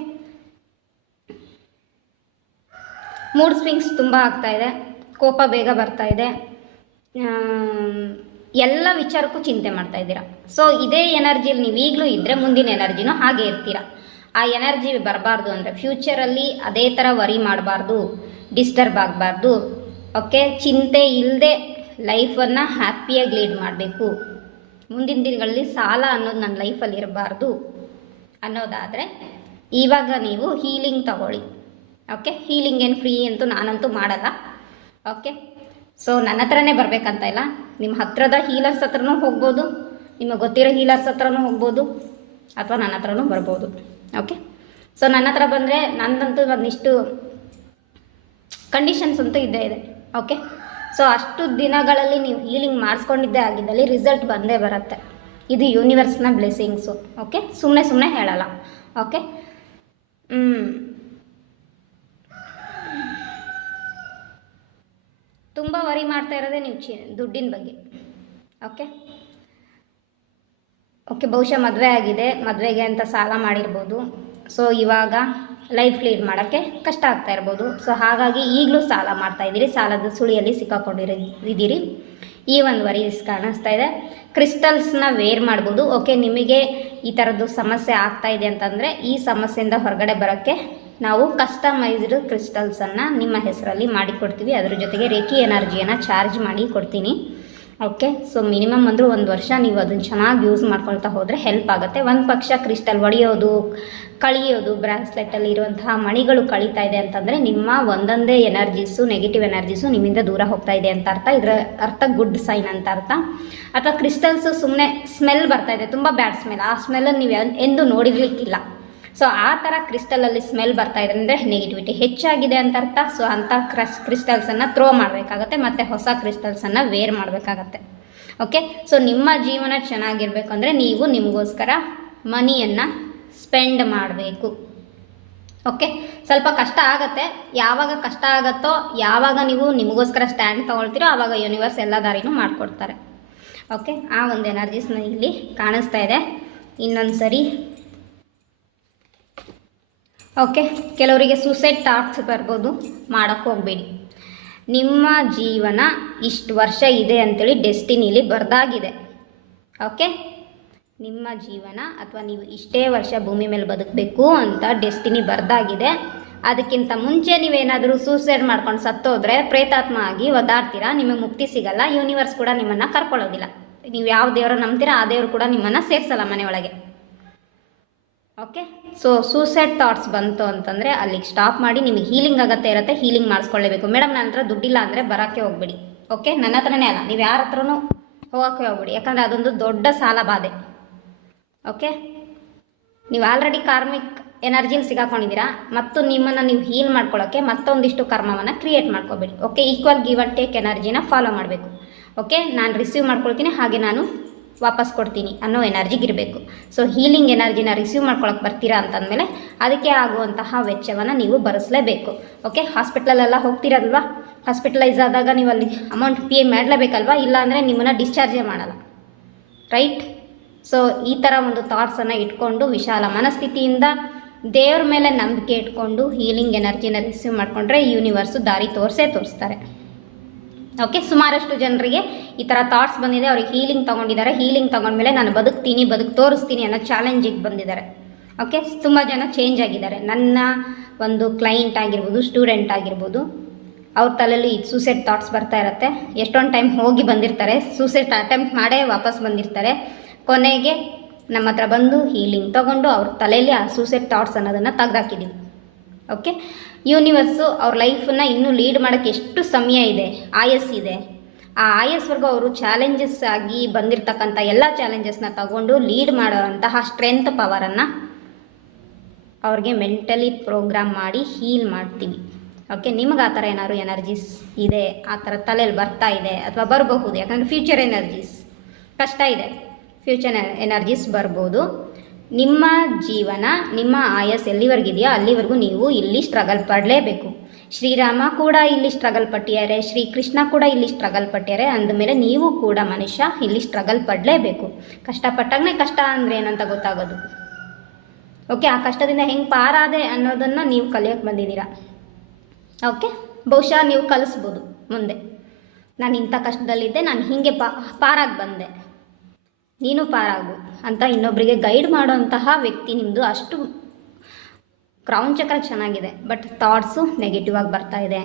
ಮೂಡ್ ಸ್ವಿಂಗ್ಸ್ ತುಂಬ ಆಗ್ತಾ ಇದೆ, ಕೋಪ ಬೇಗ ಬರ್ತಾ ಇದೆ, ಎಲ್ಲ ವಿಚಾರಕ್ಕೂ ಚಿಂತೆ ಮಾಡ್ತಾ ಇದ್ದೀರಾ. ಸೊ ಇದೇ ಎನರ್ಜಿಯಲ್ಲಿ ನೀವು ಈಗಲೂ ಇದ್ದರೆ ಮುಂದಿನ ಎನರ್ಜಿನೂ ಹಾಗೆ ಇರ್ತೀರ. ಆ ಎನರ್ಜಿ ಬರಬಾರ್ದು ಅಂದರೆ ಫ್ಯೂಚರಲ್ಲಿ ಅದೇ ಥರ ವರಿ ಮಾಡಬಾರ್ದು, ಡಿಸ್ಟರ್ಬ್ ಆಗಬಾರ್ದು. ಓಕೆ, ಚಿಂತೆ ಇಲ್ಲದೆ ಲೈಫನ್ನು ಹ್ಯಾಪಿಯಾಗಿ ಲೀಡ್ ಮಾಡಬೇಕು. ಮುಂದಿನ ದಿನಗಳಲ್ಲಿ ಸಾಲ ಅನ್ನೋದು ನನ್ನ ಲೈಫಲ್ಲಿ ಇರಬಾರ್ದು ಅನ್ನೋದಾದರೆ ಇವಾಗ ನೀವು ಹೀಲಿಂಗ್ ತಗೊಳ್ಳಿ. ಓಕೆ, ಹೀಲಿಂಗ್ ಏನು ಫ್ರೀ ಅಂತೂ ನಾನಂತೂ ಮಾಡಲ್ಲ. ಓಕೆ, ಸೊ ನನ್ನ ಹತ್ರನೇ ಬರಬೇಕಂತ ಇಲ್ಲ, ನಿಮ್ಮ ಹತ್ರದ ಹೀಲರ್ಸ್ ಹತ್ರನೂ ಹೋಗ್ಬೋದು, ನಿಮಗೆ ಗೊತ್ತಿರೋ ಹೀಲರ್ಸ್ ಹತ್ರನೂ ಹೋಗ್ಬೋದು, ಅಥವಾ ನನ್ನ ಹತ್ರನೂ ಬರ್ಬೋದು. ಓಕೆ, ಸೊ ನನ್ನ ಹತ್ರ ಬಂದರೆ ನಂದಂತೂ ಒಂದಿಷ್ಟು ಕಂಡೀಷನ್ಸ್ ಅಂತೂ ಇದ್ದೇ ಇದೆ. ಓಕೆ, ಸೊ ಅಷ್ಟು ದಿನಗಳಲ್ಲಿ ನೀವು ಹೀಲಿಂಗ್ ಮಾಡಿಸ್ಕೊಂಡಿದ್ದೇ ಆಗಿದ್ದಲ್ಲಿ ರಿಸಲ್ಟ್ ಬಂದೇ ಬರುತ್ತೆ. ಇದು ಯೂನಿವರ್ಸ್ನ ಬ್ಲೆಸ್ಸಿಂಗ್ಸು. ಓಕೆ, ಸುಮ್ಮನೆ ಹೇಳಲ್ಲ. ಓಕೆ, ತುಂಬ ವರಿ ಮಾಡ್ತಾ ಇರೋದೇ ನೀವು ದುಡ್ಡಿನ ಬಗ್ಗೆ. ಓಕೆ ಓಕೆ, ಬಹುಶಃ ಮದುವೆ ಆಗಿದೆ, ಮದುವೆಗೆ ಅಂತ ಸಾಲ ಮಾಡಿರ್ಬೋದು. ಸೊ ಇವಾಗ ಲೈಫ್ ಲೀಡ್ ಮಾಡೋಕ್ಕೆ ಕಷ್ಟ ಆಗ್ತಾ ಇರ್ಬೋದು. ಸೊ ಹಾಗಾಗಿ ಈಗಲೂ ಸಾಲ ಮಾಡ್ತಾ ಇದ್ದೀರಿ, ಸಾಲದ ಸುಳಿಯಲ್ಲಿ ಸಿಕ್ಕಾಕೊಂಡಿದ್ದೀರಿ. ಈ ಒಂದು ವರೀಸ್ ಕಾಣಿಸ್ತಾ ಇದೆ. ಕ್ರಿಸ್ಟಲ್ಸ್ನ ವೇರ್ ಮಾಡ್ಬೋದು. ಓಕೆ, ನಿಮಗೆ ಈ ಥರದ್ದು ಸಮಸ್ಯೆ ಆಗ್ತಾ ಇದೆ ಅಂತಂದರೆ ಈ ಸಮಸ್ಯೆಯಿಂದ ಹೊರಗಡೆ ಬರೋಕ್ಕೆ ನಾವು ಕಸ್ಟಮೈಸ್ಡ್ ಕ್ರಿಸ್ಟಲ್ಸನ್ನು ನಿಮ್ಮ ಹೆಸರಲ್ಲಿ ಮಾಡಿಕೊಡ್ತೀವಿ. ಅದ್ರ ಜೊತೆಗೆ ರೇಖಿ ಎನರ್ಜಿಯನ್ನು ಚಾರ್ಜ್ ಮಾಡಿ ಕೊಡ್ತೀನಿ. ಓಕೆ, ಸೊ ಮಿನಿಮಮ್ ಅಂದರೂ 1 ವರ್ಷ ನೀವು ಅದನ್ನು ಚೆನ್ನಾಗಿ ಯೂಸ್ ಮಾಡ್ಕೊಳ್ತಾ ಹೋದರೆ ಹೆಲ್ಪ್ ಆಗುತ್ತೆ. ಒಂದು ಪಕ್ಷ ಕ್ರಿಸ್ಟಲ್ ಒಡೆಯೋದು, ಕಳಿಯೋದು, ಬ್ರಾಸ್ಲೆಟಲ್ಲಿ ಇರುವಂತಹ ಮಣಿಗಳು ಕಳೀತಾ ಇದೆ ಅಂತಂದರೆ ನಿಮ್ಮ ಒಂದೊಂದೇ ಎನರ್ಜೀಸು, ನೆಗೆಟಿವ್ ಎನರ್ಜೀಸು ನಿಮ್ಮಿಂದ ದೂರ ಹೋಗ್ತಾ ಇದೆ ಅಂತ ಅರ್ಥ. ಇದರ ಅರ್ಥ ಗುಡ್ ಸೈನ್ ಅಂತ ಅರ್ಥ. ಅಥವಾ ಕ್ರಿಸ್ಟಲ್ಸು ಸುಮ್ಮನೆ ಸ್ಮೆಲ್ ಬರ್ತಾ ಇದೆ, ತುಂಬ ಬ್ಯಾಡ್ ಸ್ಮೆಲ್, ಆ ಸ್ಮೆಲ್ಲನ್ನು ನೀವು ಎಂದು ನೋಡಿರ್ಲಿಕ್ಕಿಲ್ಲ. ಸೊ ಆ ಥರ ಕ್ರಿಸ್ಟಲಲ್ಲಿ ಸ್ಮೆಲ್ ಬರ್ತಾ ಇದೆ ಅಂದರೆ ನೆಗೆಟಿವಿಟಿ ಹೆಚ್ಚಾಗಿದೆ ಅಂತ ಅರ್ಥ. ಸೊ ಅಂಥ ಕ್ರಿಸ್ಟಲ್ಸನ್ನು ಥ್ರೋ ಮಾಡಬೇಕಾಗತ್ತೆ, ಮತ್ತು ಹೊಸ ಕ್ರಿಸ್ಟಲ್ಸನ್ನು ವೇರ್ ಮಾಡಬೇಕಾಗತ್ತೆ. ಓಕೆ, ಸೊ ನಿಮ್ಮ ಜೀವನ ಚೆನ್ನಾಗಿರಬೇಕು ಅಂದರೆ ನೀವು ನಿಮಗೋಸ್ಕರ ಮನಿಯನ್ನು ಸ್ಪೆಂಡ್ ಮಾಡಬೇಕು. ಓಕೆ, ಸ್ವಲ್ಪ ಕಷ್ಟ ಆಗುತ್ತೆ. ಯಾವಾಗ ಕಷ್ಟ ಆಗುತ್ತೋ, ಯಾವಾಗ ನೀವು ನಿಮಗೋಸ್ಕರ ಸ್ಟ್ಯಾಂಡ್ ತೊಗೊಳ್ತೀರೋ ಆವಾಗ ಯೂನಿವರ್ಸ್ ಎಲ್ಲ ದಾರಿನೂ ಮಾಡಿಕೊಡ್ತಾರೆ. ಓಕೆ, ಆ ಒಂದು ಎನರ್ಜೀಸ್ನ ಇಲ್ಲಿ ಕಾಣಿಸ್ತಾ ಇದೆ. ಇನ್ನೊಂದು ಸರಿ ಓಕೆ, ಕೆಲವರಿಗೆ ಸೂಸೈಡ್ ಥಾಟ್ಸ್ ಬರ್ಬೋದು, ಮಾಡೋಕ್ಕೆ ಹೋಗಬೇಡಿ. ನಿಮ್ಮ ಜೀವನ ಇಷ್ಟು ವರ್ಷ ಇದೆ ಅಂಥೇಳಿ ಡೆಸ್ಟಿನಿಲಿ ಬರೆದಾಗಿದೆ. ಓಕೆ, ನಿಮ್ಮ ಜೀವನ ಅಥವಾ ನೀವು ಇಷ್ಟೇ ವರ್ಷ ಭೂಮಿ ಮೇಲೆ ಬದುಕಬೇಕು ಅಂತ ಡೆಸ್ಟಿನಿ ಬರೆದಾಗಿದೆ. ಅದಕ್ಕಿಂತ ಮುಂಚೆ ನೀವೇನಾದರೂ ಸೂಸೈಡ್ ಮಾಡ್ಕೊಂಡು ಸತ್ತೋದ್ರೆ ಪ್ರೇತಾತ್ಮ ಆಗಿ ಒದ್ದಾಡ್ತೀರಾ, ನಿಮಗೆ ಮುಕ್ತಿ ಸಿಗಲ್ಲ. ಯೂನಿವರ್ಸ್ ಕೂಡ ನಿಮ್ಮನ್ನು ಕರ್ಕೊಳ್ಳೋದಿಲ್ಲ. ನೀವು ಯಾವ ದೇವರ ನಂಬ್ತೀರಾ ಆ ದೇವರು ಕೂಡ ನಿಮ್ಮನ್ನು ಸೇರಿಸಲ್ಲ ಮನೆಯೊಳಗೆ. ಓಕೆ, ಸೊ ಸೂಸೈಡ್ ಥಾಟ್ಸ್ ಬಂತು ಅಂತಂದರೆ ಅಲ್ಲಿಗೆ ಸ್ಟಾಪ್ ಮಾಡಿ. ನಿಮಗೆ ಹೀಲಿಂಗ್ ಅಗತ್ಯ ಇರುತ್ತೆ, ಹೀಲಿಂಗ್ ಮಾಡಿಸ್ಕೊಳ್ಳೇಬೇಕು. ಮೇಡಮ್ ನನ್ನ ಹತ್ರ ದುಡ್ಡಿಲ್ಲ ಅಂದರೆ ಬರೋಕ್ಕೆ ಹೋಗ್ಬೇಡಿ. ಓಕೆ, ನನ್ನ ಹತ್ರನೇ ಅಲ್ಲ, ನೀವು ಯಾರ ಹತ್ರನೂ ಹೋಗೋಕ್ಕೆ ಹೋಗ್ಬೇಡಿ, ಯಾಕಂದರೆ ಅದೊಂದು ದೊಡ್ಡ ಸಾಲ ಬಾಧೆ. ಓಕೆ, ನೀವು ಆಲ್ರೆಡಿ ಕಾರ್ಮಿಕ್ ಎನರ್ಜಿಲಿ ಸಿಗಾಕೊಂಡಿದ್ದೀರಾ, ಮತ್ತು ನಿಮ್ಮನ್ನು ನೀವು ಹೀಲ್ ಮಾಡ್ಕೊಳ್ಳೋಕ್ಕೆ ಮತ್ತೊಂದಿಷ್ಟು ಕರ್ಮವನ್ನು ಕ್ರಿಯೇಟ್ ಮಾಡ್ಕೋಬೇಡಿ. Okay, equal give and take ಎನರ್ಜಿನ ಫಾಲೋ ಮಾಡಬೇಕು. ಓಕೆ, ನಾನು ರಿಸೀವ್ ಮಾಡ್ಕೊಳ್ತೀನಿ, ಹಾಗೆ ನಾನು ವಾಪಸ್ ಕೊಡ್ತೀನಿ ಅನ್ನೋ ಎನರ್ಜಿಗಿರಬೇಕು. ಸೊ ಹೀಲಿಂಗ್ ಎನರ್ಜಿನ ರಿಸೀವ್ ಮಾಡ್ಕೊಳಕ್ಕೆ ಬರ್ತೀರಾ ಅಂತಂದಮೇಲೆ ಅದಕ್ಕೆ ಆಗುವಂತಹ ವೆಚ್ಚವನ್ನು ನೀವು ಭರಿಸಲೇಬೇಕು. ಓಕೆ, ಹಾಸ್ಪಿಟ್ಲಲ್ಲೆಲ್ಲ ಹೋಗ್ತಿರಲ್ವಾ, ಹಾಸ್ಪಿಟಲೈಸ್ ಆದಾಗ ನೀವು ಅಲ್ಲಿ ಅಮೌಂಟ್ ಪೇ ಮಾಡಲೇಬೇಕಲ್ವಾ, ಇಲ್ಲಾಂದರೆ ನಿಮ್ಮನ್ನು ಡಿಸ್ಚಾರ್ಜೇ ಮಾಡಲ್ಲ. ರೈಟ್, ಸೊ ಈ ಥರ ಒಂದು ಥಾಟ್ಸನ್ನು ಇಟ್ಕೊಂಡು ವಿಶಾಲ ಮನಸ್ಥಿತಿಯಿಂದ ದೇವ್ರ ಮೇಲೆ ನಂಬಿಕೆ ಇಟ್ಕೊಂಡು ಹೀಲಿಂಗ್ ಎನರ್ಜಿನ ರಿಸೀವ್ ಮಾಡಿಕೊಂಡ್ರೆ ಯೂನಿವರ್ಸು ದಾರಿ ತೋರಿಸ್ತಾರೆ. ಓಕೆ, ಸುಮಾರಷ್ಟು ಜನರಿಗೆ ಈ ಥರ ಥಾಟ್ಸ್ ಬಂದಿದೆ, ಅವ್ರಿಗೆ ಹೀಲಿಂಗ್ ತೊಗೊಂಡಿದ್ದಾರೆ. ಹೀಲಿಂಗ್ ತೊಗೊಂಡ್ಮೇಲೆ ನಾನು ಬದುಕು ತೋರಿಸ್ತೀನಿ ಅನ್ನೋ ಚಾಲೆಂಜಿಗೆ ಬಂದಿದ್ದಾರೆ. ಓಕೆ, ತುಂಬ ಜನ ಚೇಂಜ್ ಆಗಿದ್ದಾರೆ. ನನ್ನ ಒಂದು ಕ್ಲೈಂಟ್ ಆಗಿರ್ಬೋದು, ಸ್ಟೂಡೆಂಟ್ ಆಗಿರ್ಬೋದು, ಅವ್ರ ತಲೆಯಲ್ಲಿ ಸೂಸೈಡ್ ಥಾಟ್ಸ್ ಬರ್ತಾ ಇರುತ್ತೆ. ಎಷ್ಟೊಂದು ಟೈಮ್ ಹೋಗಿ ಬಂದಿರ್ತಾರೆ, ಸೂಸೈಡ್ ಅಟೆಂಪ್ಟ್ ಮಾಡೇ ವಾಪಸ್ ಬಂದಿರ್ತಾರೆ. ಕೊನೆಗೆ ನಮ್ಮ ಹತ್ರ ಬಂದು ಹೀಲಿಂಗ್ ತೊಗೊಂಡು ಅವ್ರ ತಲೆಯಲ್ಲಿ ಆ ಸೂಸೈಡ್ ಥಾಟ್ಸ್ ಅನ್ನೋದನ್ನು ತೆಗೆದಾಕಿದ್ದೀವಿ. ಓಕೆ, ಯೂನಿವರ್ಸು ಅವ್ರ ಲೈಫನ್ನು ಇನ್ನೂ ಲೀಡ್ ಮಾಡೋಕ್ಕೆ ಎಷ್ಟು ಸಮಯ ಇದೆ, ಆಯಸ್ಸಿದೆ, ಆ ಆಯಸ್ವರೆಗೂ ಅವರು ಚಾಲೆಂಜಸ್ ಆಗಿ ಬಂದಿರತಕ್ಕಂಥ ಎಲ್ಲ ಚಾಲೆಂಜಸ್ನ ತಗೊಂಡು ಲೀಡ್ ಮಾಡೋವಂತಹ ಸ್ಟ್ರೆಂತ್ ಪವರನ್ನು ಅವ್ರಿಗೆ ಮೆಂಟಲಿ ಪ್ರೋಗ್ರಾಮ್ ಮಾಡಿ ಹೀಲ್ ಮಾಡ್ತೀವಿ. ಓಕೆ, ನಿಮ್ಗೆ ಆ ಥರ ಏನಾದ್ರು ಎನರ್ಜೀಸ್ ಇದೆ, ಆ ಥರ ತಲೆಯಲ್ಲಿ ಬರ್ತಾ ಇದೆ ಅಥವಾ ಬರಬಹುದು, ಯಾಕಂದರೆ ಫ್ಯೂಚರ್ ಎನರ್ಜೀಸ್ ಕಷ್ಟ ಇದೆ, ಫ್ಯೂಚರ್ ಎನರ್ಜೀಸ್ ಬರ್ಬೋದು. ನಿಮ್ಮ ಜೀವನ, ನಿಮ್ಮ ಆಯಸ್ ಎಲ್ಲಿವರೆಗಿದೆಯೋ ಅಲ್ಲಿವರೆಗೂ ನೀವು ಇಲ್ಲಿ ಸ್ಟ್ರಗಲ್ ಪಡಲೇಬೇಕು. ಶ್ರೀರಾಮ ಕೂಡ ಇಲ್ಲಿ ಸ್ಟ್ರಗಲ್ ಪಟ್ಟಿದ್ದಾರೆ, ಶ್ರೀಕೃಷ್ಣ ಕೂಡ ಇಲ್ಲಿ ಸ್ಟ್ರಗಲ್ ಪಟ್ಟಿದ್ದಾರೆ. ಅಂದಮೇಲೆ ನೀವು ಕೂಡ ಮನುಷ್ಯ ಇಲ್ಲಿ ಸ್ಟ್ರಗಲ್ ಪಡಲೇಬೇಕು. ಕಷ್ಟಪಟ್ಟಾಗನೇ ಕಷ್ಟ ಅಂದರೆ ಏನಂತ ಗೊತ್ತಾಗೋದು. ಓಕೆ, ಆ ಕಷ್ಟದಿಂದ ಹೆಂಗೆ ಪಾರಾದೆ ಅನ್ನೋದನ್ನು ನೀವು ಕಲಿಯೋಕ್ಕೆ ಬಂದಿದ್ದೀರಾ. ಓಕೆ, ಬಹುಶಃ ನೀವು ಕಲಿಸ್ಬೋದು ಮುಂದೆ, ನಾನು ಇಂಥ ಕಷ್ಟದಲ್ಲಿದ್ದೆ, ನಾನು ಹೀಗೆ ಪಾರಾಗಿ ಬಂದೆ, ನೀನು ಪಾರಾಗು ಅಂತ ಇನ್ನೊಬ್ಬರಿಗೆ ಗೈಡ್ ಮಾಡೋಂತಹ ವ್ಯಕ್ತಿ ನಿಮ್ಮದು. ಅಷ್ಟು ಕ್ರೌನ್ ಚಕ್ರ ಚೆನ್ನಾಗಿದೆ, ಬಟ್ ಥಾಟ್ಸು ನೆಗೆಟಿವ್ ಆಗಿ ಬರ್ತಾ ಇದೆ.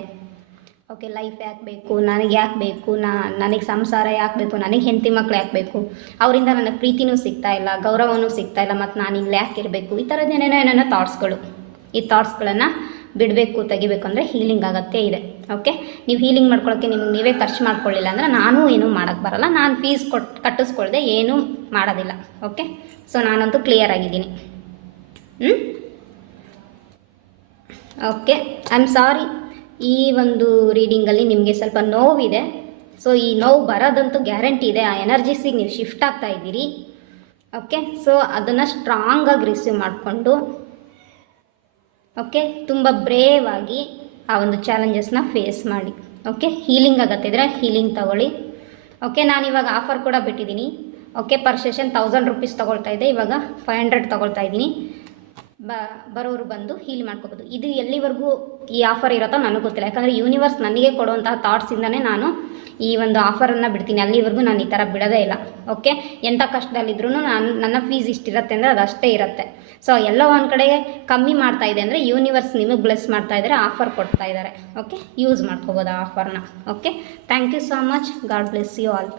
ಓಕೆ, ಲೈಫ್ ಯಾಕೆ ಬೇಕು, ನನಗೆ ಯಾಕೆ ಬೇಕು, ನನಗೆ ಸಂಸಾರ ಯಾಕೆ ಬೇಕು, ನನಗೆ ಹೆಂಡತಿ ಮಕ್ಳು ಯಾಕೆ ಬೇಕು, ಅವರಿಂದ ನನಗೆ ಪ್ರೀತಿನೂ ಸಿಗ್ತಾ ಇಲ್ಲ, ಗೌರವನೂ ಸಿಗ್ತಾ ಇಲ್ಲ, ಮತ್ತು ನಾನು ಇಲ್ಲಿ ಯಾಕೆ ಇರಬೇಕು, ಈ ಥರದ್ದು ಏನೇನೋ ಥಾಟ್ಸ್ಗಳು. ಈ ಥಾಟ್ಸ್ಗಳನ್ನು ಬಿಡಬೇಕು, ತೆಗಿಬೇಕು ಅಂದರೆ ಹೀಲಿಂಗ್ ಆಗತ್ತೆ ಇದೆ. ಓಕೆ, ನೀವು ಹೀಲಿಂಗ್ ಮಾಡ್ಕೊಳ್ಳೋಕ್ಕೆ ನಿಮಗೆ ನೀವೇ ಖರ್ಚು ಮಾಡ್ಕೊಳ್ಳಿಲ್ಲ ಅಂದರೆ ನಾನು ಏನೂ ಮಾಡೋಕ್ಕೆ ಬರಲ್ಲ, ನಾನು ಫೀಸ್ ಕಟ್ಟಿಸ್ಕೊಳ್ದೆ ಏನೂ ಮಾಡೋದಿಲ್ಲ. ಓಕೆ, ಸೊ ನಾನಂತೂ ಕ್ಲಿಯರ್ ಆಗಿದ್ದೀನಿ. ಓಕೆ, ಐ ಆಮ್ ಸಾರಿ, ಈ ಒಂದು ರೀಡಿಂಗಲ್ಲಿ ನಿಮಗೆ ಸ್ವಲ್ಪ ನೋವಿದೆ. ಸೊ ಈ ನೋವು ಬರೋದಂತೂ ಗ್ಯಾರಂಟಿ ಇದೆ. ಆ ಎನರ್ಜೀಸಿಗೆ ನೀವು ಶಿಫ್ಟ್ ಆಗ್ತಾ ಇದ್ದೀರಿ. ಓಕೆ, ಸೊ ಅದನ್ನು ಸ್ಟ್ರಾಂಗಾಗಿ ರಿಸೀವ್ ಮಾಡಿಕೊಂಡು, ಓಕೆ, ತುಂಬ ಬ್ರೇವ್ ಆಗಿ ಆ ಒಂದು ಚಾಲೆಂಜಸ್ನ ಫೇಸ್ ಮಾಡಿ. ಓಕೆ, ಹೀಲಿಂಗ್ ಆಗತ್ತಿದ್ರೆ ಹೀಲಿಂಗ್ ತಗೊಳ್ಳಿ. ಓಕೆ, ನಾನಿವಾಗ ಆಫರ್ ಕೂಡ ಬಿಟ್ಟಿದ್ದೀನಿ. ಓಕೆ, ಪರ್ ಸೆಷನ್ 1000 ರೂಪೀಸ್ ತೊಗೊಳ್ತಾ ಇದ್ದೆ, ಇವಾಗ 500 ತೊಗೊಳ್ತಾ ಇದ್ದೀನಿ. ಬರೋರು ಬಂದು ಹೀಲ್ ಮಾಡ್ಕೋಬೋದು. ಇದು ಎಲ್ಲಿವರೆಗೂ ಈ ಆಫರ್ ಇರುತ್ತೋ ನನಗೆ ಗೊತ್ತಿಲ್ಲ, ಯಾಕಂದರೆ ಯೂನಿವರ್ಸ್ ನನಗೆ ಕೊಡುವಂತಹ ಥಾಟ್ಸಿಂದನೇ ನಾನು ಈ ಒಂದು ಆಫರನ್ನು ಬಿಡ್ತೀನಿ. ಅಲ್ಲಿವರೆಗೂ ನಾನು ಈ ಥರ ಬಿಡೋದೇ ಇಲ್ಲ. ಓಕೆ, ಎಂಥ ಕಷ್ಟದಲ್ಲಿದ್ರೂ ನನ್ನ ಫೀಸ್ ಇಷ್ಟಿರುತ್ತೆ ಅಂದರೆ ಅದು ಅಷ್ಟೇ ಇರುತ್ತೆ. ಸೊ ಎಲ್ಲೋ ಒಂದು ಕಡೆ ಕಮ್ಮಿ ಮಾಡ್ತಾ ಇದೆ ಅಂದರೆ ಯೂನಿವರ್ಸ್ ನಿಮಗೆ ಬ್ಲೆಸ್ ಮಾಡ್ತಾ ಇದ್ದಾರೆ, ಆಫರ್ ಕೊಡ್ತಾ ಇದ್ದಾರೆ. ಓಕೆ, ಯೂಸ್ ಮಾಡ್ಕೋಬೋದು ಆ ಆಫರ್ನ. Okay, thank you so much. God bless you all.